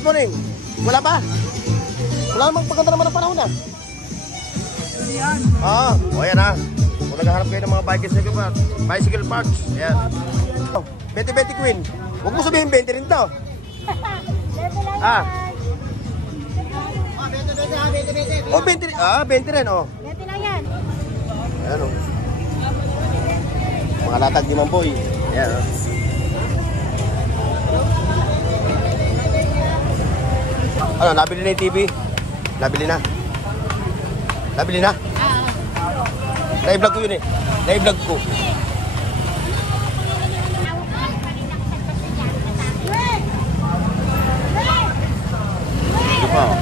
good morning. Wala pa? Wala namang pagkanta naman ng panahon na. O yan ha. Kung naghahanap kayo ng mga bicycle parts. Ayan. 20-20 Queen. Huwag mo sabihin 20 rin to. 20 rin o. 20 lang yan. Ayan o. Mga latag ni Mamboy. Ayan o. Ano, nabili na yung TV? Nabili na? Nabili na? Na-vlog ko yun eh. Na-vlog ko. Ito pa o.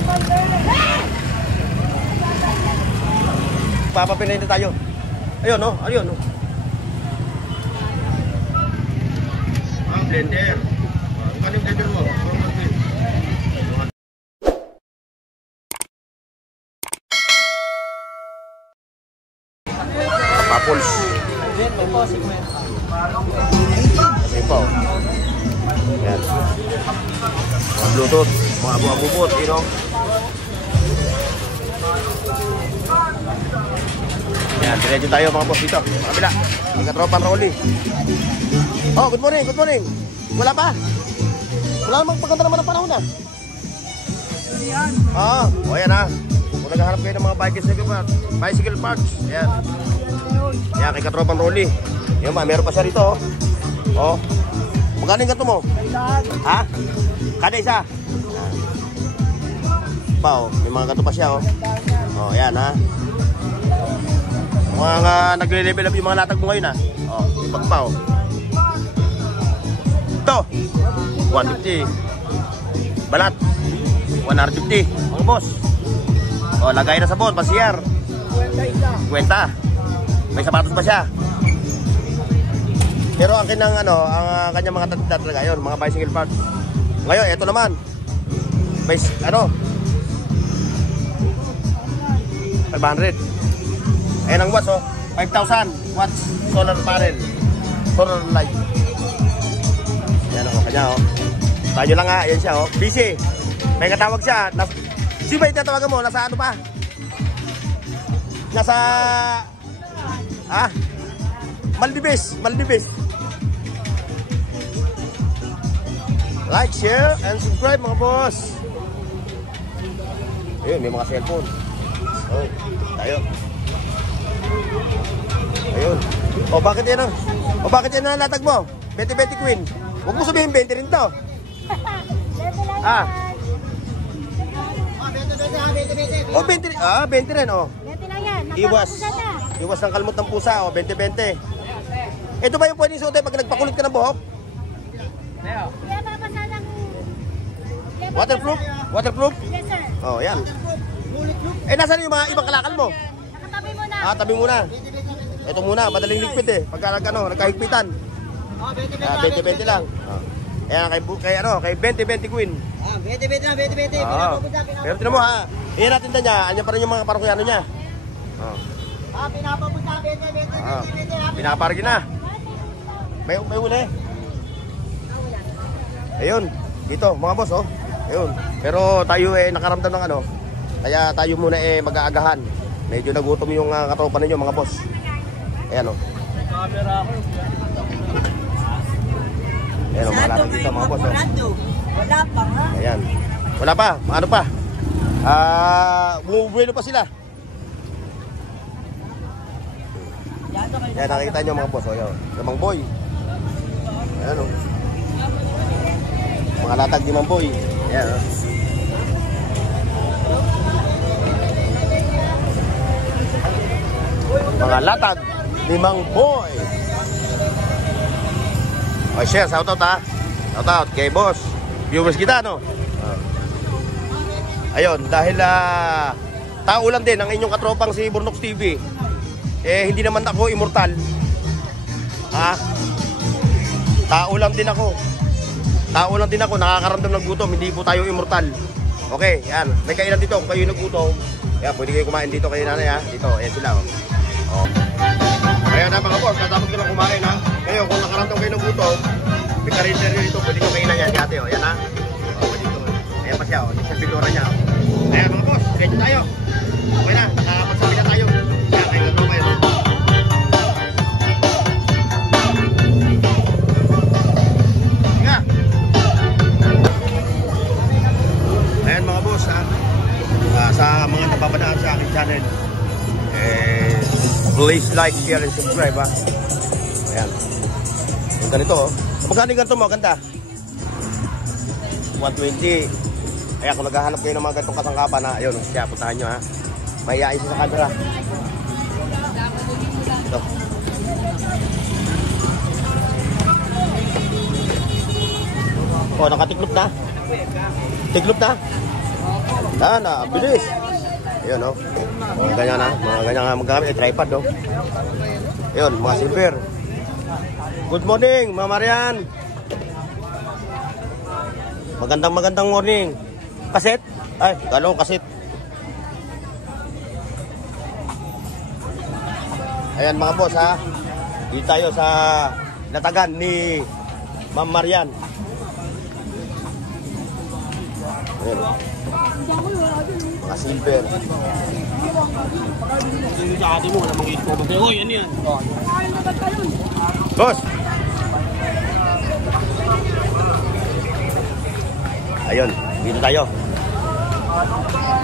Papapinayin na tayo. Ayun o. Ayun o. Blender. Ano yung blender mo? Papuls. Kasi po. Yan. Mga Bluetooth. Mga abu-abubot. You know? Yan. Diretso tayo mga boss dito. Makabila. Magka-tropang rolly. Oh, good morning. Good morning. Wala pa? Wala namang pagkanta naman ng panahon na. O yan ha. Kung naghahanap kayo ng mga bicycle parts. Yan. Yan, kay katropang rolly. Yan ba, meron pa siya rito. Oh. Magkano yung gato mo? Ha? Kada isa? Pa oh, may mga gato pa siya oh. Oh, yan ha. Mga nagre-level up yung mga latag mo ngayon ha. Oh, yung pagpa oh. Ito 150. Balat 150. Mga boss. Oh, lagay na sa bot, pasiyar. Kwenta. May sapatos pa siya. Pero ang kinang ano, ang kanyang mga tatda talaga yun, mga bicycle parts. Ngayon, eto naman. Ano? 500. Ayan ang watts oh. 5,000 watts solar panel. Solar light. Ayan ako, kanya oh. Tayo lang nga, ayan siya oh. Busy. May katawag siya. Si ba yung tatawagan mo? Nasa ano pa? Nasa... Maldives. Like, share, and subscribe mga boss. Ayun, may mga cellphone. Oh, tayo. Ayun. O, bakit yan ang? O, bakit yan ang latag mo? 20-20 Queen. Huwag mo sabihin 20 rin to. 20 rin o. 20 lang yan. Iwas ng kalmot ng pusa o, 20-20. Ito ba yung pwedeng suotin pag nagpakulit ka ng buhok? Waterproof? Waterproof? Yes, sir. Oh, yan. Nasaan yung mga ibang kalakal mo? Nakatabi mo na. Tabi muna. Ito muna, madaling ligpit eh. Pagka nagkahigpitan. 20-20 lang. Ayan, kay 20-20 Queen. 20-20 lang, 20-20. Pero tinan mo ha, iyan natin na niya, anyan pa rin yung mga parokyano niya. Pinapapunta, 20-20. Pinapargi na. May uli. Ayun, dito mga boss oh. Ayun. Pero tayo nakaramdam ng ano. Kaya tayo muna mag-aagahan. Medyo nagutom yung katropa ninyo mga boss. Ayan oh. Camera ako. Ayan oh, mga latag dito mga boss oh. Wala pa ha? Ayan. Wala pa, ano pa? Bumubuelo pa sila. Ayan, nakikita nyo mga boss oh. Ayan, Mang Boy. Ayan oh. Mga latag ni Mang Boy. Ayan oh. Mga latag ni Mang Boy. O share, shoutout ha. Shoutout kay boss. Viewers kita no. Ayun, dahil tao lang din ang inyong katropang si Burnox TV. Hindi naman ako immortal. Ha? Tao lang din ako. Tao lang din ako, nakakaramdam ng gutom. Hindi po tayo immortal. Okay, yan. May kainan dito kung kayo nagutom. Yan, pwede kayo kumain dito kay nanay ha. Dito, ayan sila oh. Ayan na mga boss, natapos ko lang kumain ha. Ngayon, kung nakaramdam kayo ng gutom, may karinderyo dito, pwede ko kainan yan. Ate oh, yan ha. Ayan niya, oh. Yung sa pintura niya, oh. Ayan mga boss, ready tayo. Okay na, nakapagsabi na tayo. Kaya kayo na kayo. Nga. Ayan mga boss, ha. Sa mga napapadaan sa aking channel, please like, share, and subscribe, ha. Ayan. Yung ganito, oh. Magkano yung ganito mo? Ganda. 120. Kaya kung naghahanap kayo ng mga ganitong kasangkapan na, ayun, kaya puntahan nyo, ha. Mahihain siya sa camera. Ito. Oh, nakatiklop na. Tiklop na. Na, bilis. Ayun, oh. Mga ganyan na. Mga ganyan nga maggamit. Tripod, oh. Ayun, mga silver. Good morning, Mama Marian. Magandang morning. Kaset? Ay, galong kaset. Ayan mga boss, ha. Dito tayo sa natagan ni Ma'am Marian. Ayan. Mga silver. Hindi sa atin mo, wala mga ito. Uy, yan yan. Boss! Ayun, dito tayo.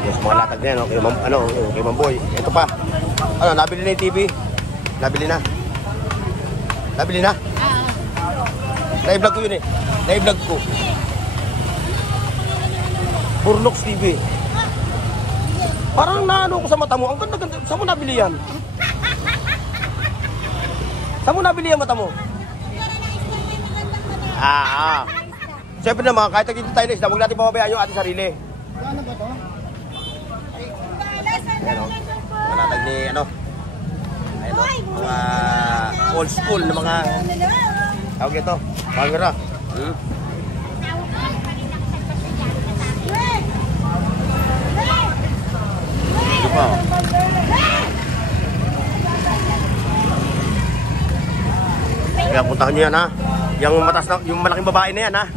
Yes, mga latag na yan, okay, kay Mamboy. Ito pa. Ano, nabili na yung TV? Nabili na? Nabili na? Na-vlog ko yun eh. Na-vlog ko. Burnox TV. Parang naano ko sa mata mo. Ang ganda-ganda. Saan mo nabili yan? Saan mo nabili yan mata mo? Siyempre naman, kahit naging tayo na isla, huwag natin pababayaan yung ating sarili. Ano ba to? Ayan o. Mga natag ni, ano? Ayan o. Mga old school na mga... Tawag ito. Camera. Ito pa o. Kaya puntahan nyo yan ha. Yung matas na, yung malaking babae na yan ha.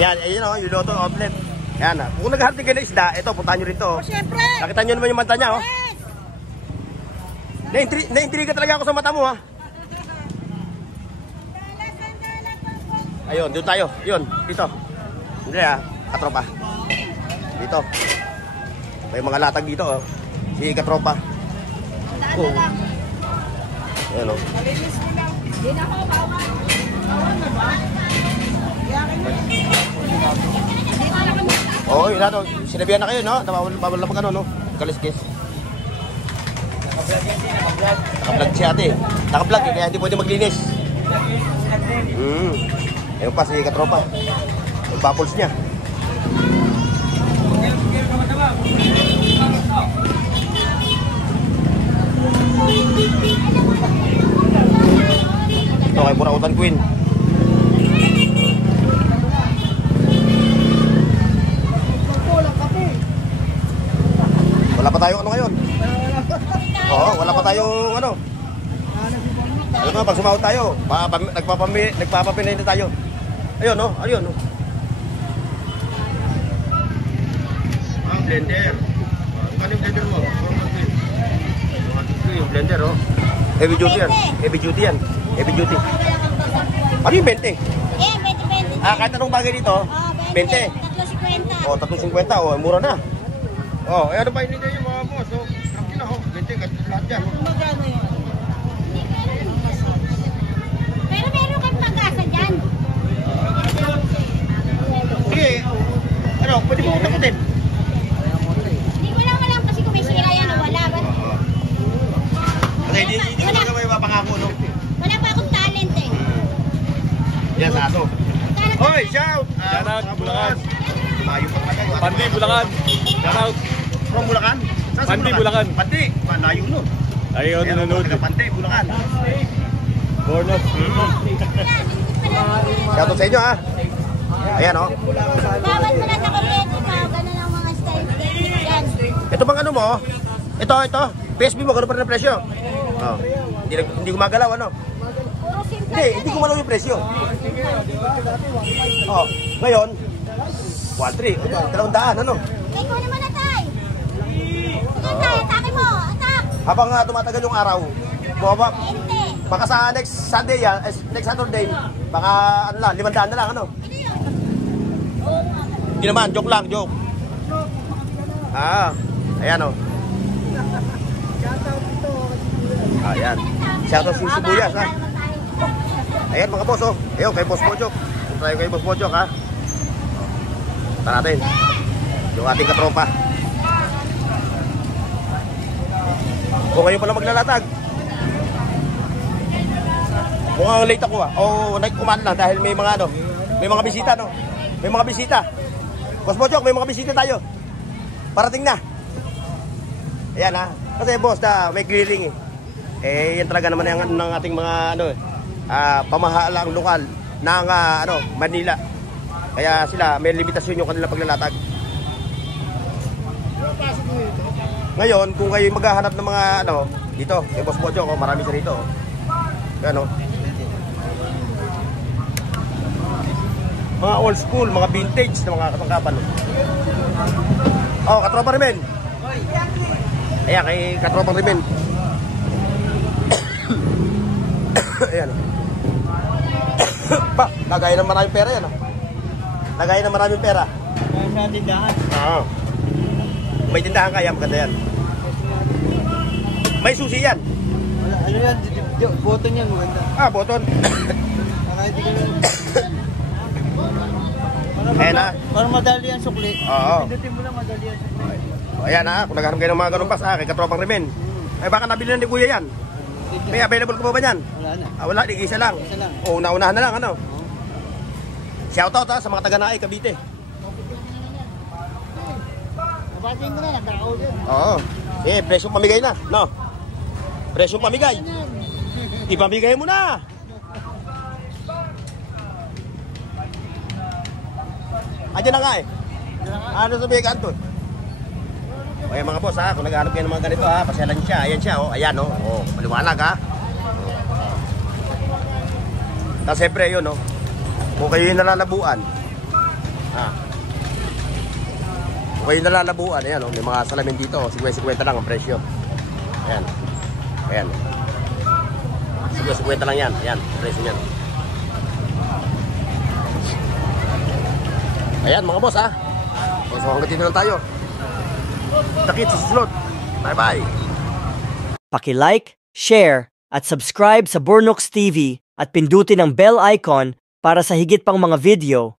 Yan, ayun o, yung Lotto Outlet. Yan ha. Kung naghahanap kayo ng isda, ito, puntahan nyo rito. Oh, syempre. Nakita nyo naman yung mata niya, oh. Na-intriga talaga ako sa mata mo, ha. Ayun, dito tayo. Yun, dito. Hindi, ha. Katropa. Dito. May mga latag dito, oh. Si Katropa. Oh. Ayan, oh. Oo, yun na, no. Sinabihan na kayo, no? Bawal ka, no? Kaliskis. Naka-vlog si ate. Naka-vlog, eh, kaya hindi pwede maglinis. Ayun pa, si Katropa. Yung bubbles niya. Ito kay Burautan Queen. Wala pa tayong ano ngayon. Oo, wala pa tayong ano. Alam mo, pag sumahod tayo, nagpapapinay tayo. Ayun, no? Ayun, no? Blender. Ano yung blender mo? Yung blender, oh. Heavy duty yan. Heavy duty yan. Heavy duty. Ano yung 20? Kahit anong bagay dito, 20. 350. Oh, 350. Oh, mura na. Oh, ano pa hindi yung mga boss? Oh, traki na, oh. 20, lahat yan. Magkano yun? Pero meron kang pag-asa dyan. Sige. Ano, pwede mo utakutin. Hindi ko lang alam kasi kung may sira yan o wala. Kasi hindi ko talaga may mapangako, no? Wala pa akong talent eh. Yan, sa ato. Hoy, shout! Shout out, Bulacan. Mayo pa pa tayo. Pandi, Bulacan. Shout out. From Bulacan? Saan sa Pandi, Bulacan. Pandi, malayo no. Ayaw nanonood. Pandi, Bulacan. Bornos. Shout out sa inyo, ha? Ayan, oh. Bawal mo na sa kuryente pa. Ganun ang mga style. Yan. Ito bang ano mo? Ito. PSB mo, gano'n pa rin ang presyo? Oh. Hindi gumagalaw, ano? Puro simple. Hindi gumalaw yung presyo. Oh, ngayon, 1-3. Ito, 200, ano? Tay, kunin mo na, tay. Sige, tay, atake mo. Atak. Habang tumatagal yung araw, bumaba, 20. baka sa next Sunday yan, next Saturday, baka ano lang, 500 na lang, ano? Hindi naman, joke lang, joke. Ayan o. Ayan. Shoutout sa Sibuyas, ha? Ayan mga boss, oh. Ayun, kay Boss Pojok. Tayo kay Boss Pojok, ha? Punta natin. Yung ating katropa. Kung kayo pala maglalatag. Mukhang late ako, ha? O kumain lang dahil may mga ano, may mga bisita, no? May mga bisita. Boss Pojok, may mga bisita tayo. Parating na. Ayan, ha? Kasi boss, may clearing, eh. Eh, yan talaga naman yung ng ating mga ano, pamahalang lokal ng Manila. Kaya sila may limitasyon yung kanilang paglalatag. Ngayon, kung kayo maghahanap ng mga dito, kay Boss Bojo, marami siya rito. Ano? Mga old school, mga vintage na mga katangkapan. Oh, katropa Rimen. Ayan, kay katropa Rimen. Ayan. Ba, lagay ng maraming pera yan. Lagay ng maraming pera. Sa tindahan. Oo. May tindahan kaya, maganda yan. May susi yan. Wala, ano yan? Button yan, maganda. Boton. Kahit di ka Ayan na. Para madali ang sukli. Oo. Pindutin mo lang madali ang sukli. Ayan na, kung naghanap kayo ng mga ganun pas, kay katropang Rimen. Ay baka nabili na ni Kuya yan. May available ka pa ba yan? Wala na. Wala, isa lang. Isa lang. O, una-unahan na lang, ano? Shoutout sa mga taga-Naay, Cavite. Nabatiin ko na, nagka-order. Oo. Presyong pamigay na, no? Presyong pamigay. Ipamigay mo na. Andiyan na nga eh. Ano sabihin ka, Anton? O yan mga boss, ha, kung naghahanap kayo ng mga ganito, ha, pasyalan siya. Ayan siya, oh. Ayan, oh. Oh, maliwanag, ha. Tapos siyempre yun, oh. Kung kayo yung nalalabuan, kung kayo yung nalalabuan, ayan, oh. May mga salamin dito, 50-50 lang ang presyo. Ayan. Ayan. 50-50 lang yan. Ayan, presyo yan. Ayan mga boss, ha. So hanggang dito lang tayo. Takit sa susunod. Bye-bye. Paki-like, share, at subscribe sa Bornox TV at pindutin ang bell icon para sa higit pang mga video.